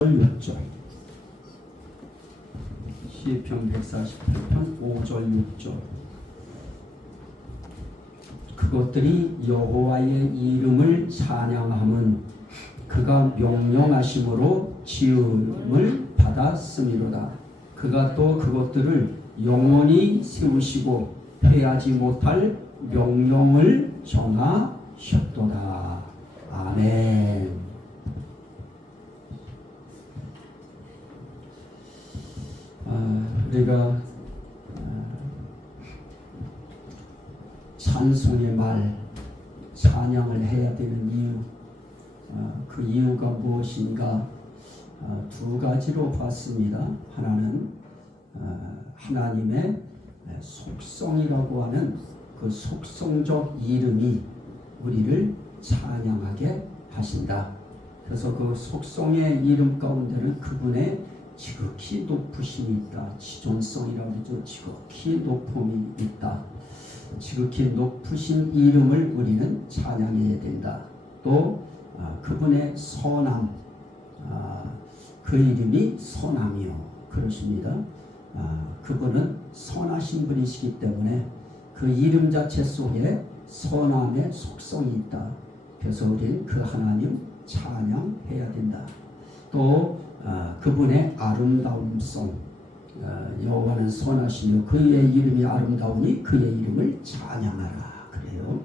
6절 시편 148편 5절 6절 그것들이 여호와의 이름을 찬양함은 그가 명령하심으로 지음을 받았음이로다. 그가 또 그것들을 영원히 세우시고 패하지 못할 명령을 정하셨도다. 아멘. 우리가 찬송의 말, 찬양을 해야 되는 이유, 그 이유가 무엇인가? 두 가지로 봤습니다. 하나는 하나님의 속성이라고 하는 그 속성적 이름이 우리를 찬양하게 하신다. 그래서 그 속성의 이름 가운데는 그분의 지극히 높으심이 있다. 지존성이라고 하죠. 지극히 높음이 있다. 지극히 높으신 이름을 우리는 찬양해야 된다. 또 그분의 선함, 그 이름이 선함이요. 그러십니다. 그분은 선하신 분이시기 때문에 그 이름 자체 속에 선함의 속성이 있다. 그래서 우리는 그 하나님 찬양해야 된다. 또 그분의 아름다움성, 여호와는 선하시며 그의 이름이 아름다우니 그의 이름을 찬양하라. 그래요.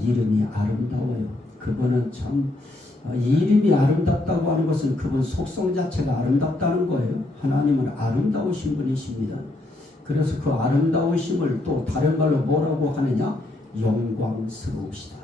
이름이 아름다워요. 그분은 참 이름이 아름답다고 하는 것은 그분 속성 자체가 아름답다는 거예요. 하나님은 아름다우신 분이십니다. 그래서 그 아름다우심을 또 다른 말로 뭐라고 하느냐? 영광스러우시다.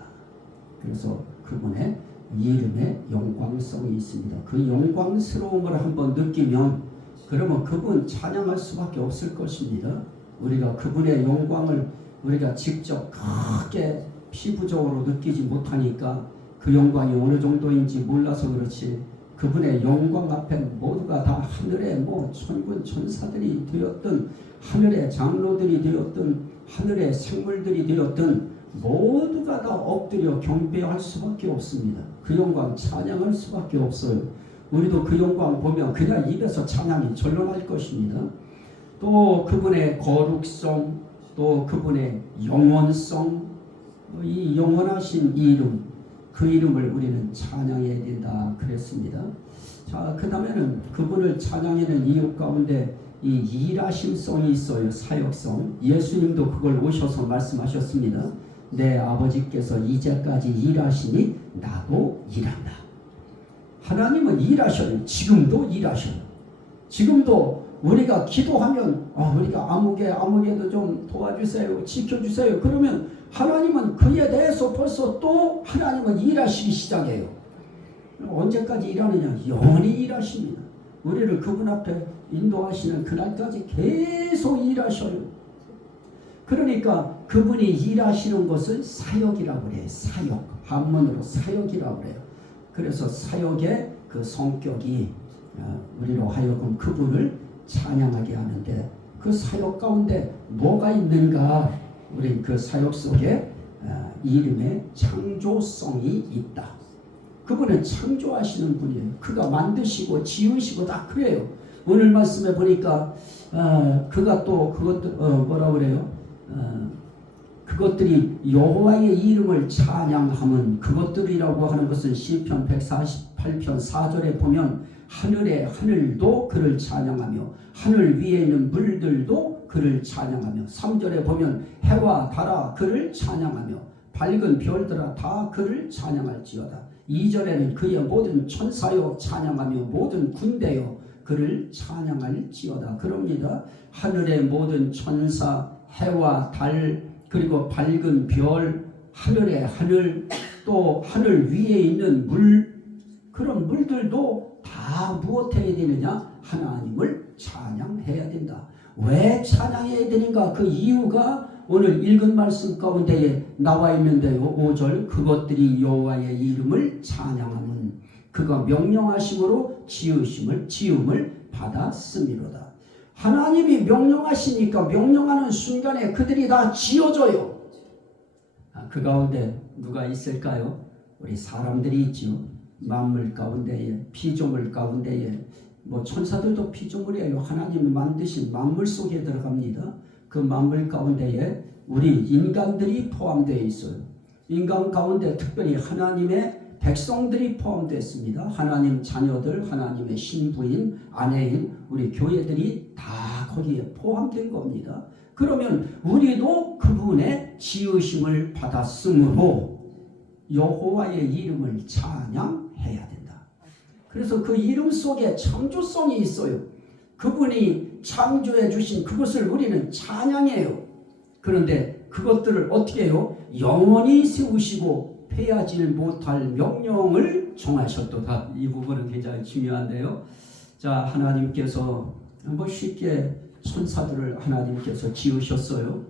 그래서 그분의 이름에 영광성이 있습니다. 그 영광스러움을 한번 느끼면 그러면 그분 찬양할 수밖에 없을 것입니다. 우리가 그분의 영광을 우리가 직접 크게 피부적으로 느끼지 못하니까 그 영광이 어느 정도인지 몰라서 그렇지, 그분의 영광 앞에 모두가 다 하늘의 천군 천사들이 되었든 하늘의 장로들이 되었든 하늘의 생물들이 되었든 모두가 다 엎드려 경배할 수밖에 없습니다. 그 영광 찬양할 수밖에 없어요. 우리도 그 영광 보면 그냥 입에서 찬양이 절로 날 것입니다. 또 그분의 거룩성, 또 그분의 영원성, 이 영원하신 이름, 그 이름을 우리는 찬양해야 된다 그랬습니다. 자, 그 다음에는 그분을 찬양하는 이유 가운데 이 일하심성이 있어요. 사역성. 예수님도 그걸 오셔서 말씀하셨습니다. 내 아버지께서 이제까지 일하시니 나도 일한다. 하나님은 일하셔요. 지금도 일하셔요. 지금도 우리가 기도하면 우리가 아무개도 좀 도와주세요, 지켜주세요. 그러면 하나님은 그에 대해서 벌써 또 하나님은 일하시기 시작해요. 언제까지 일하느냐? 영원히 일하십니다. 우리를 그분 앞에 인도하시는 그날까지 계속 일하셔요. 그러니까 그분이 일하시는 것을 사역이라고 그래요. 사역. 한문으로 사역이라고 그래요. 그래서 사역의 그 성격이 우리로 하여금 그분을 찬양하게 하는데, 그 사역 가운데 뭐가 있는가? 우린 그 사역 속에 이름의 창조성이 있다. 그분은 창조하시는 분이에요. 그가 만드시고 지으시고 다 그래요. 오늘 말씀에 보니까 그가 또 그것들 뭐라 그래요? 그것들이 여호와의 이름을 찬양함은, 그것들이라고 하는 것은 시편 148편 4절에 보면 하늘의 하늘도 그를 찬양하며 하늘 위에 있는 물들도 그를 찬양하며, 3절에 보면 해와 달아 그를 찬양하며 밝은 별들아 다 그를 찬양할지어다. 2절에는 그의 모든 천사여 찬양하며 모든 군대여 그를 찬양할지어다. 그럽니다. 하늘의 모든 천사, 해와 달, 그리고 밝은 별, 하늘의 하늘, 또 하늘 위에 있는 물, 그런 물들도 다 무엇해야 되느냐? 하나님을 찬양해야 된다. 왜 찬양해야 되는가? 그 이유가 오늘 읽은 말씀 가운데에 나와 있는데요. 5절, 그것들이 여호와의 이름을 찬양함은 그가 명령하심으로 지음을 받았음이로다. 하나님이 명령하시니까 명령하는 순간에 그들이 다 지어져요. 그 가운데 누가 있을까요? 우리 사람들이 있죠. 만물 가운데에 피조물 가운데에 뭐 천사들도 피조물이에요. 하나님이 만드신 만물 속에 들어갑니다. 그 만물 가운데에 우리 인간들이 포함되어 있어요. 인간 가운데 특별히 하나님의 백성들이 포함되어 있습니다. 하나님 자녀들, 하나님의 신부인, 아내인 우리 교회들이 다 거기에 포함된 겁니다. 그러면 우리도 그분의 지으심을 받았으므로 여호와의 이름을 찬양해야 된다. 그래서 그 이름 속에 창조성이 있어요. 그분이 창조해 주신 그것을 우리는 찬양해요. 그런데 그것들을 어떻게 해요? 영원히 세우시고 패하지 못할 명령을 정하셨도다. 이 부분은 굉장히 중요한데요. 자, 하나님께서 뭐 쉽게 천사들을 하나님께서 지으셨어요.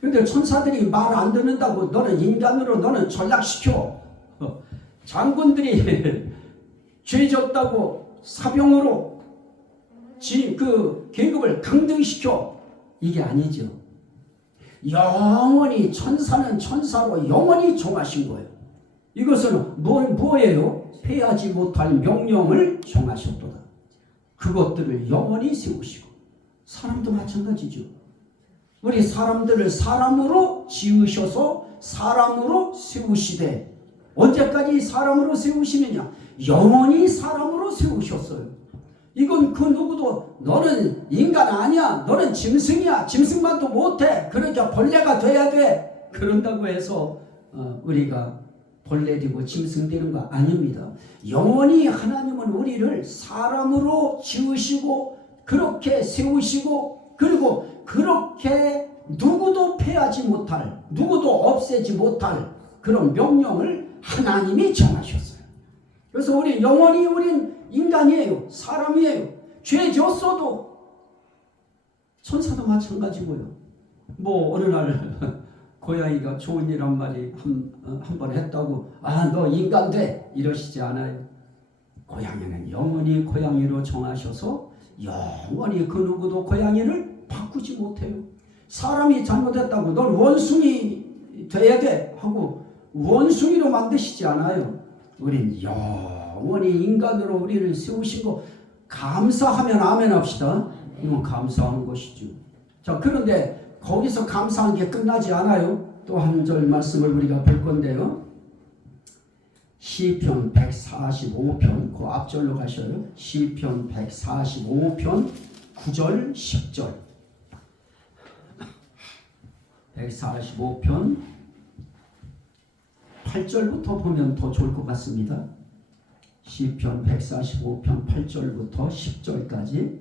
그런데 천사들이 말 안 듣는다고 너는 인간으로 너는 전락시켜. 장군들이 죄졌다고 사병으로 그 계급을 강등시켜. 이게 아니죠. 영원히 천사는 천사로 영원히 정하신 거예요. 이것은 뭐예요? 패하지 못할 명령을 정하셨도다. 그것들을 영원히 세우시고 사람도 마찬가지죠. 우리 사람들을 사람으로 지으셔서 사람으로 세우시되 언제까지 사람으로 세우시느냐? 영원히 사람으로 세우셨어요. 이건 그 누구도 너는 인간 아니야. 너는 짐승이야. 짐승만도 못해. 그러니까 벌레가 돼야 돼. 그런다고 해서 우리가 벌레 되고 짐승 되는 거 아닙니다. 영원히 하나님은 우리를 사람으로 지으시고 그렇게 세우시고 그리고 그렇게 누구도 패하지 못할 누구도 없애지 못할 그런 명령을 하나님이 정하셨어요. 그래서 우리 영원히 우린 인간이에요. 사람이에요. 죄 졌어도 천사도 마찬가지고요. 뭐 어느 날 고양이가 좋은 일 한 마리 한 번 했다고 너 인간 돼 이러시지 않아요. 고양이는 영원히 고양이로 정하셔서 영원히 그 누구도 고양이를 바꾸지 못해요. 사람이 잘못했다고 넌 원숭이 돼야 돼 하고 원숭이로 만드시지 않아요. 우린 영원히 인간으로 우리를 세우신 거 감사하면 아멘 합시다. 이건 감사하는 것이죠. 자, 그런데 거기서 감사한 게 끝나지 않아요. 또 한 절 말씀을 우리가 볼 건데요. 시편 145편 그 앞절로 가셔요. 시편 145편 9절 10절 145편 8절부터 보면 더 좋을 것 같습니다. 시편 145편 8절부터 10절까지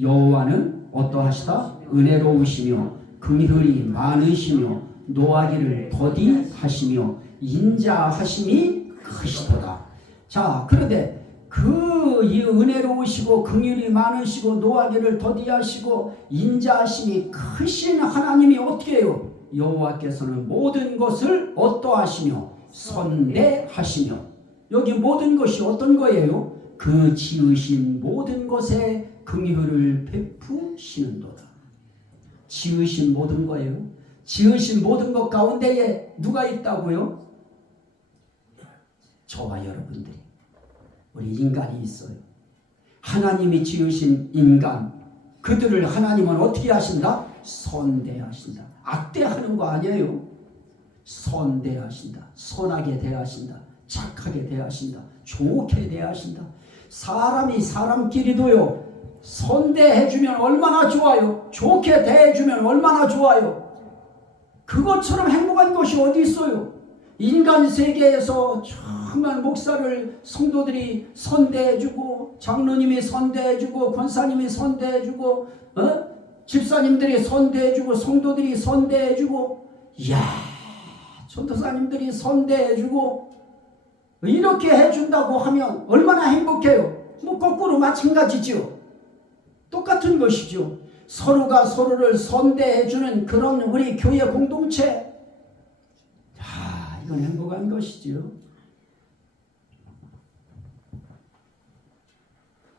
여호와는 어떠하시다? 은혜로우시며 긍휼이 많으시며 노하기를 더디하시며 인자하심이 크시도다. 자, 그런데 이 은혜로우시고 긍휼이 많으시고 노하기를 더디하시고 인자하심이 크신 하나님이 어떻게 해요? 여호와께서는 모든 것을 어떠하시며 선대하시며 여기 모든 것이 어떤 거예요? 그 지으신 모든 것에 긍휼을 베푸시는도다. 지으신 모든 거예요. 지으신 모든 것 가운데에 누가 있다고요? 저와 여러분들이 우리 인간이 있어요. 하나님이 지으신 인간 그들을 하나님은 어떻게 하신다? 선대하신다. 악대하는 거 아니에요. 선대하신다. 선하게 대하신다. 착하게 대하신다. 좋게 대하신다. 사람이 사람끼리도요. 선대해주면 얼마나 좋아요. 좋게 대해주면 얼마나 좋아요. 그것처럼 행복한 것이 어디 있어요. 인간 세계에서 정말 목사를 성도들이 선대해주고 장로님이 선대해주고 권사님이 선대해주고 집사님들이 선대해주고 성도들이 선대해주고 이야 전도사님들이 선대해주고 이렇게 해준다고 하면 얼마나 행복해요. 뭐 거꾸로 마찬가지죠. 똑같은 것이죠. 서로가 서로를 선대해주는 그런 우리 교회 공동체 이건 행복한 것이지요.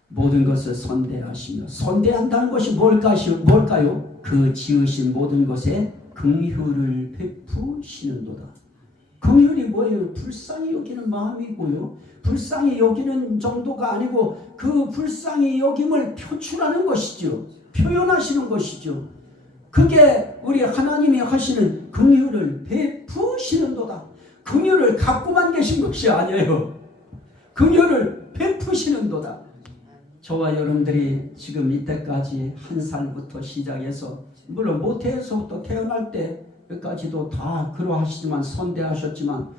모든 것을 선대하시며 선대한다는 것이 뭘까요? 그 지으신 모든 것에 긍휼을 베푸시는도다. 그 긍휼이 뭐예요? 불쌍히 여기는 마음이고요. 불쌍히 여기는 정도가 아니고 그 불쌍히 여김을 표출하는 것이죠. 표현하시는 것이죠. 그게 우리 하나님이 하시는 긍휼을 베푸시는도다. 긍휼을 갖고만 계신 것이 아니에요. 긍휼을 베푸시는도다. 저와 여러분들이 지금 이때까지 한 살부터 시작해서 물론 모태에서부터 태어날 때까지도 다 그러하시지만 선대하셨지만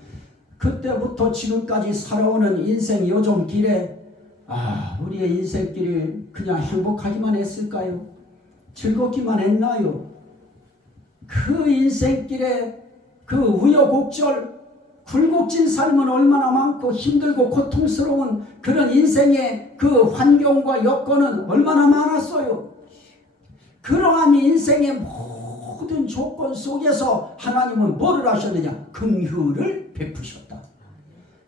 그때부터 지금까지 살아오는 인생 요정 길에 우리의 인생길이 그냥 행복하기만 했을까요? 즐겁기만 했나요? 그 인생길에 그 우여곡절 굴곡진 삶은 얼마나 많고 힘들고 고통스러운 그런 인생의 그 환경과 여건은 얼마나 많았어요. 그러한 인생의 모든 조건 속에서 하나님은 뭐를 하셨느냐? 긍휼을 베푸셨다.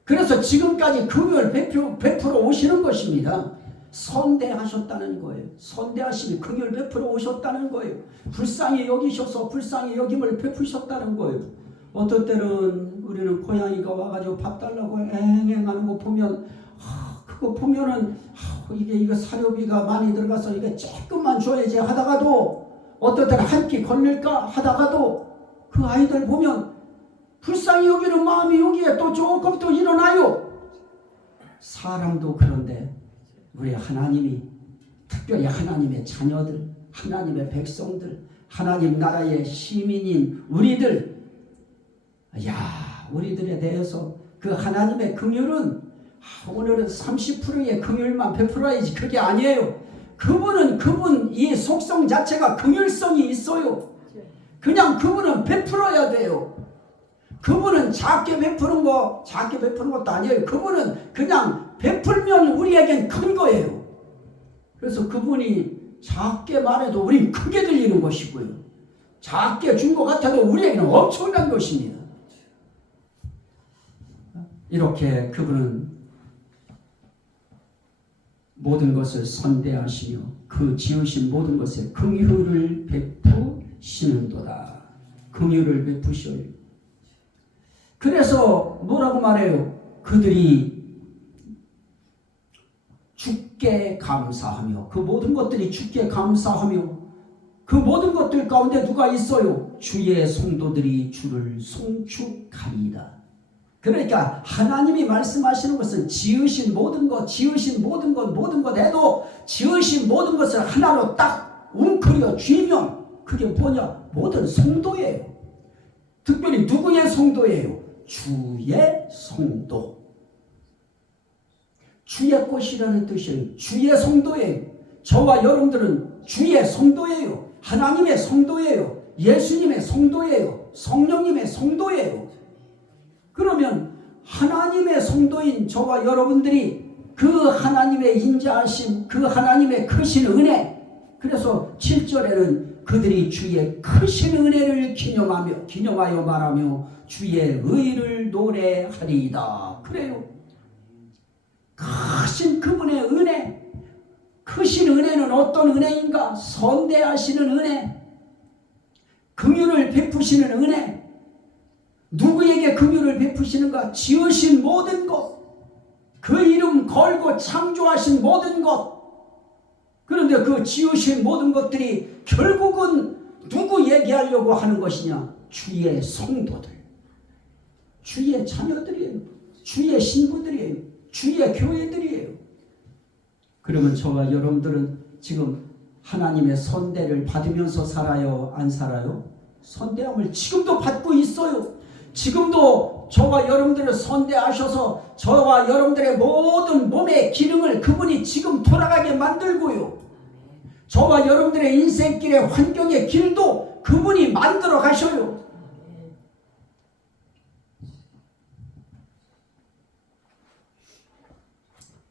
그래서 지금까지 긍휼을 베풀어 오시는 것입니다. 선대하셨다는 거예요. 선대하심이 긍휼 베풀어 오셨다는 거예요. 불쌍히 여기셔서 불쌍히 여김을 베푸셨다는 거예요. 어떤 때는 우리는 고양이가 와가지고 밥 달라고 앵앵하는 거 보면 그거 보면은 이게 사료비가 많이 들어가서 이게 조금만 줘야지 하다가도 어떤 때는 한 끼 걸릴까 하다가도 그 아이들 보면 불쌍히 여기는 마음이 여기에 또 조금 또 일어나요. 사람도 그런데 우리 하나님이 특별히 하나님의 자녀들, 하나님의 백성들, 하나님 나라의 시민인 우리들, 우리들에 대해서 그 하나님의 긍휼은 오늘은 30%의 긍휼만 베풀어야지 그게 아니에요. 그분 이 속성 자체가 긍휼성이 있어요. 그냥 그분은 베풀어야 돼요. 그분은 작게 베푸는 것도 아니에요. 그분은 그냥 베풀면 우리에겐 큰 거예요. 그래서 그분이 작게 말해도 우린 크게 들리는 것이고요. 작게 준 것 같아도 우리에게는 엄청난 것입니다. 이렇게 그분은 모든 것을 선대하시며 그 지으신 모든 것에 긍휼을 베푸시는도다. 긍휼을 베푸셔요. 그래서 뭐라고 말해요? 그들이 주께 감사하며 그 모든 것들이 주께 감사하며 그 모든 것들 가운데 누가 있어요? 주의 성도들이 주를 송축하리이다. 그러니까 하나님이 말씀하시는 것은 지으신 모든 것 해도 지으신 모든 것을 하나로 딱 웅크려 쥐면 그게 뭐냐? 모든 성도예요. 특별히 누구의 성도예요? 주의 성도. 주의 꽃이라는 뜻이에요. 주의 성도예요. 저와 여러분들은 주의 성도예요. 하나님의 성도예요. 예수님의 성도예요. 성령님의 성도예요. 그러면 하나님의 성도인 저와 여러분들이 그 하나님의 인자하심, 그 하나님의 크신 은혜, 그래서 7절에는 그들이 주의 크신 은혜를 기념하여 말하며 주의 의를 노래하리이다. 그래요. 크신 그분의 은혜, 크신 은혜는 어떤 은혜인가? 선대하시는 은혜, 긍휼을 베푸시는 은혜. 누구에게 긍휼을 베푸시는가? 지으신 모든 것, 그 이름 걸고 창조하신 모든 것. 그런데 그 지으신 모든 것들이 결국은 누구 얘기하려고 하는 것이냐? 주의 성도들, 주의 자녀들이에요. 주의 신부들이에요. 주의 교회들이에요. 그러면 저와 여러분들은 지금 하나님의 선대를 받으면서 살아요? 안 살아요? 선대함을 지금도 받고 있어요. 지금도 저와 여러분들을 선대하셔서 저와 여러분들의 모든 몸의 기능을 그분이 지금 돌아가게 만들고요. 저와 여러분들의 인생길의 환경의 길도 그분이 만들어 가셔요.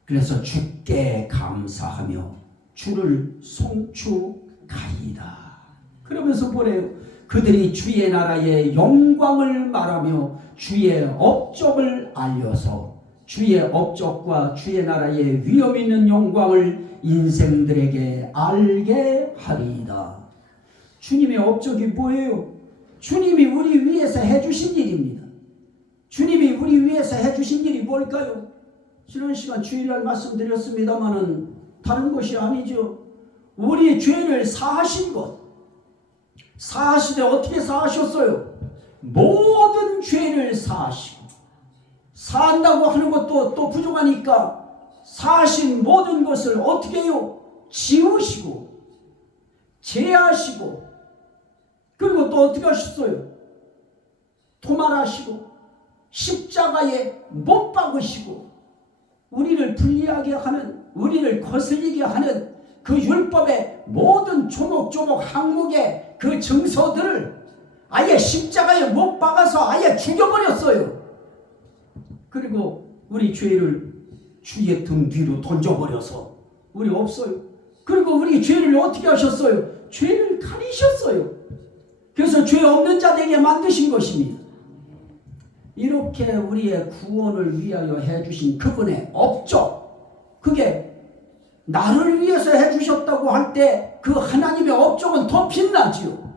그래서 주께 감사하며 주를 송축하리이다. 그러면서 뭐래요? 그들이 주의 나라의 영광을 말하며 주의 업적을 알려서 주의 업적과 주의 나라의 위엄 있는 영광을 인생들에게 알게 하리이다. 주님의 업적이 뭐예요? 주님이 우리 위해서 해주신 일입니다. 주님이 우리 위해서 해주신 일이 뭘까요? 지난 시간 주일날 말씀드렸습니다마는 다른 것이 아니죠. 우리 죄를 사하신 것. 사하시되 어떻게 사하셨어요? 모든 죄를 사하시고, 사한다고 하는 것도 또 부족하니까 사하신 모든 것을 어떻게 해요? 지우시고 제하시고, 그리고 또 어떻게 하셨어요? 도말하시고 십자가에 못 박으시고, 우리를 불리하게 하는, 우리를 거슬리게 하는 그 율법의 모든 조목조목 항목의 그 증서들을 아예 십자가에 못 박아서 아예 죽여버렸어요. 그리고 우리 죄를 주의 등 뒤로 던져버려서 우리 없어요. 그리고 우리 죄를 어떻게 하셨어요? 죄를 가리셨어요. 그래서 죄 없는 자 되게 만드신 것입니다. 이렇게 우리의 구원을 위하여 해주신 그분의 업적, 그게 나를 위해서 해주셨다고 할 때 그 하나님의 업적은 더 빛나지요.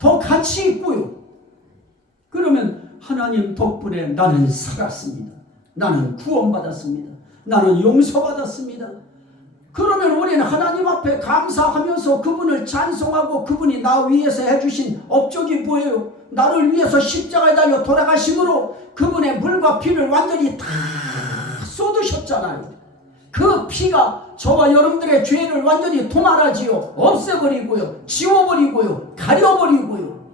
더 가치 있고요. 그러면 하나님 덕분에 나는 살았습니다. 나는 구원받았습니다. 나는 용서받았습니다. 그러면 우리는 하나님 앞에 감사하면서 그분을 찬송하고, 그분이 나 위해서 해주신 업적이 뭐예요? 나를 위해서 십자가에 달려 돌아가심으로 그분의 물과 피를 완전히 다 쏟으셨잖아요. 그 피가 저와 여러분들의 죄를 완전히 도말하지요. 없애버리고요. 지워버리고요. 가려버리고요.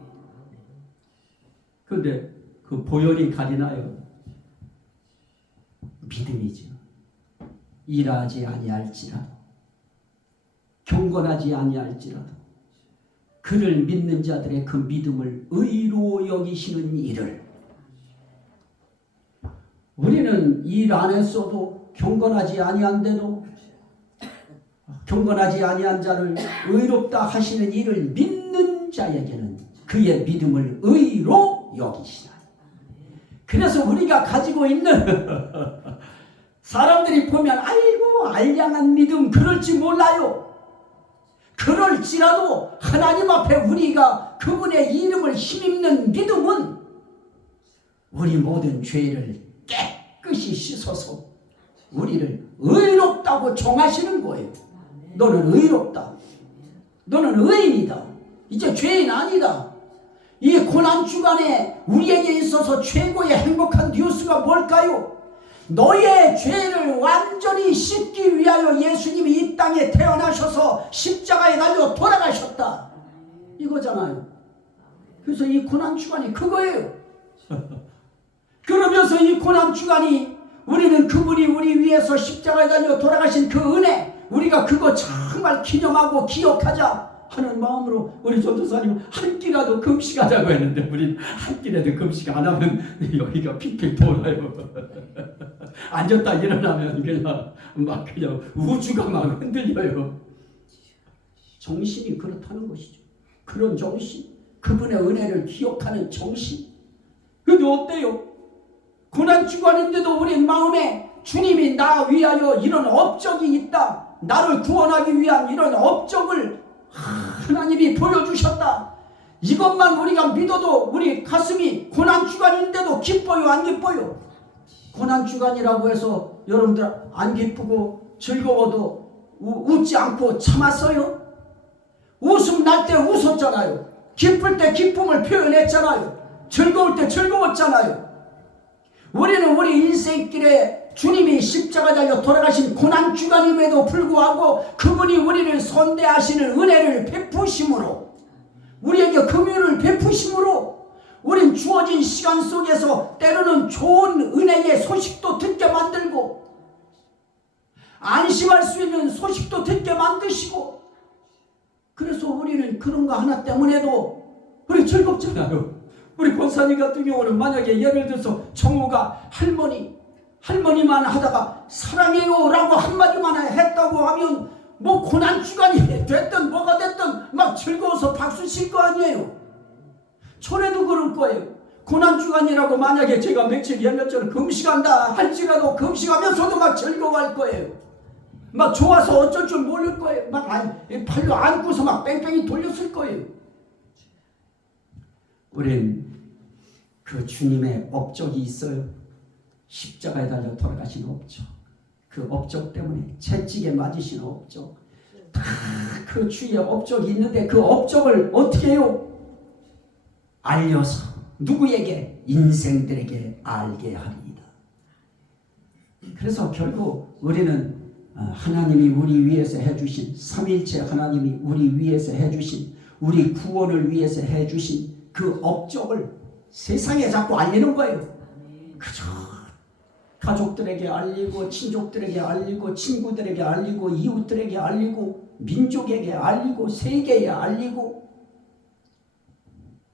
그런데 그 보혈이 가리나요? 믿음이죠. 일하지 아니할지라도, 경건하지 아니할지라도 그를 믿는 자들의 그 믿음을 의로 여기시는 일을, 우리는 일 안 했어도 경건하지 아니한데도 경건하지 아니한 자를 의롭다 하시는 일을 믿는 자에게는 그의 믿음을 의로 여기시라. 그래서 우리가 가지고 있는 사람들이 보면 아이고 알량한 믿음, 그럴지 몰라요. 그럴지라도 하나님 앞에 우리가 그분의 이름을 힘입는 믿음은 우리 모든 죄를 깨끗이 씻어서 우리를 의롭다고 정하시는 거예요. 너는 의롭다. 너는 의인이다. 이제 죄인 아니다. 이 고난주간에 우리에게 있어서 최고의 행복한 뉴스가 뭘까요? 너의 죄를 완전히 씻기 위하여 예수님이 이 땅에 태어나셔서 십자가에 달려 돌아가셨다. 이거잖아요. 그래서 이 고난주간이 그거예요. 그러면서 이 고난주간이 우리는 그분이 우리 위해서 십자가에 달려 돌아가신 그 은혜, 우리가 그거 정말 기념하고 기억하자 하는 마음으로 우리 전도사님 한 끼라도 금식하자고 했는데, 우린 한 끼라도 금식 안 하면 여기가 픽픽 돌아요. 앉았다 일어나면 그냥 우주가 막 흔들려요. 정신이 그렇다는 것이죠. 그런 정신, 그분의 은혜를 기억하는 정신. 근데 어때요? 고난주간인데도 우리 마음에 주님이 나 위하여 이런 업적이 있다, 나를 구원하기 위한 이런 업적을 하나님이 보여주셨다, 이것만 우리가 믿어도 우리 가슴이 고난주간인데도 기뻐요, 안 기뻐요? 고난주간이라고 해서 여러분들 안 기쁘고 즐거워도 웃지 않고 참았어요? 웃음 날 때 웃었잖아요. 기쁠 때 기쁨을 표현했잖아요. 즐거울 때 즐거웠잖아요. 우리는 우리 인생길에 주님이 십자가 달려 돌아가신 고난주간임에도 불구하고 그분이 우리를 선대하시는 은혜를 베푸심으로, 우리에게 금유를 베푸심으로 우린 주어진 시간 속에서 때로는 좋은 은혜의 소식도 듣게 만들고, 안심할 수 있는 소식도 듣게 만드시고, 그래서 우리는 그런 거 하나 때문에도 우리 즐겁잖아요. 우리 권사님 같은 경우는 만약에 예를 들어서 정우가 할머니만 하다가 사랑해요 라고 한마디만 했다고 하면 뭐 고난주간이 됐든 뭐가 됐든 막 즐거워서 박수 칠 거 아니에요. 초래도 그럴 거예요. 고난주간이라고 만약에 제가 며칠 연몇절 금식한다 할지라도 금식하면서도 막 즐거워할 거예요. 막 좋아서 어쩔 줄 모를 거예요. 막 팔로 안고서 막 뺑뺑이 돌렸을 거예요. 우린 그 주님의 업적이 있어요. 십자가에 달려 돌아가신 업적, 그 업적 때문에 채찍에 맞으신 업적, 다 그 주의 업적이 있는데 그 업적을 어떻게 해요? 알려서 누구에게? 인생들에게 알게 하리이다. 그래서 결국 우리는 하나님이 우리 위해서 해주신, 삼위일체 하나님이 우리 위해서 해주신, 우리 구원을 위해서 해주신 그 업적을 세상에 자꾸 알리는 거예요. 그죠? 가족들에게 알리고, 친족들에게 알리고, 친구들에게 알리고, 이웃들에게 알리고, 민족에게 알리고, 세계에 알리고.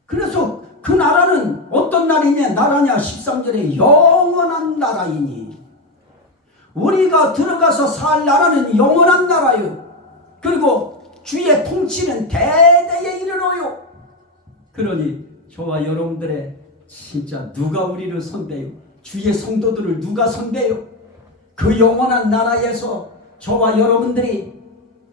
그래서 그 나라는 어떤 나라냐? 13절에 영원한 나라이니. 우리가 들어가서 살 나라는 영원한 나라요. 그리고 주의 통치는 대대에 이르러요. 그러니 저와 여러분들의 진짜 누가 우리를 선대요? 주의 성도들을 누가 선대요? 그 영원한 나라에서 저와 여러분들이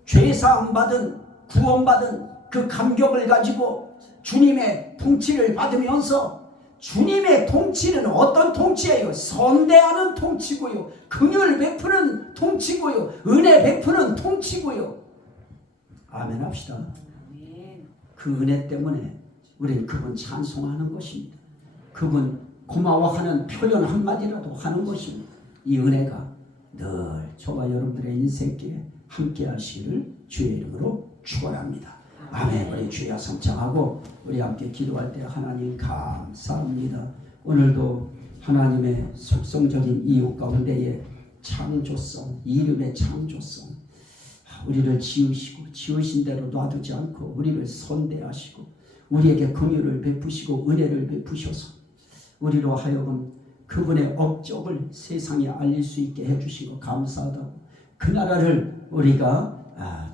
죄사함 받은, 구원받은 그 감격을 가지고 주님의 통치를 받으면서, 주님의 통치는 어떤 통치예요? 선대하는 통치고요, 긍휼 베푸는 통치고요, 은혜 베푸는 통치고요. 아멘 합시다. 그 은혜 때문에 우리는 그분 찬송하는 것입니다. 그분 고마워하는 표현 한마디라도 하는 것입니다. 이 은혜가 늘 저와 여러분들의 인생길에 함께 하시기를 주의 이름으로 축원합니다. 아멘. 우리 주여 성창하고 우리 함께 기도할 때 하나님 감사합니다. 오늘도 하나님의 속성적인 이유 가운데에 창조성, 이름의 창조성, 우리를 지으시고 지으신 대로 놔두지 않고 우리를 선대하시고 우리에게 긍휼을 베푸시고 은혜를 베푸셔서 우리로 하여금 그분의 업적을 세상에 알릴 수 있게 해주시고 감사하다고, 그 나라를 우리가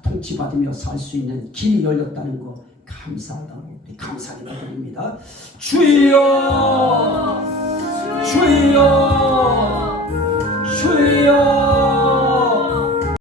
통치받으며 살 수 있는 길이 열렸다는 거 감사하다고 우리 감사를 드립니다. 주여 주여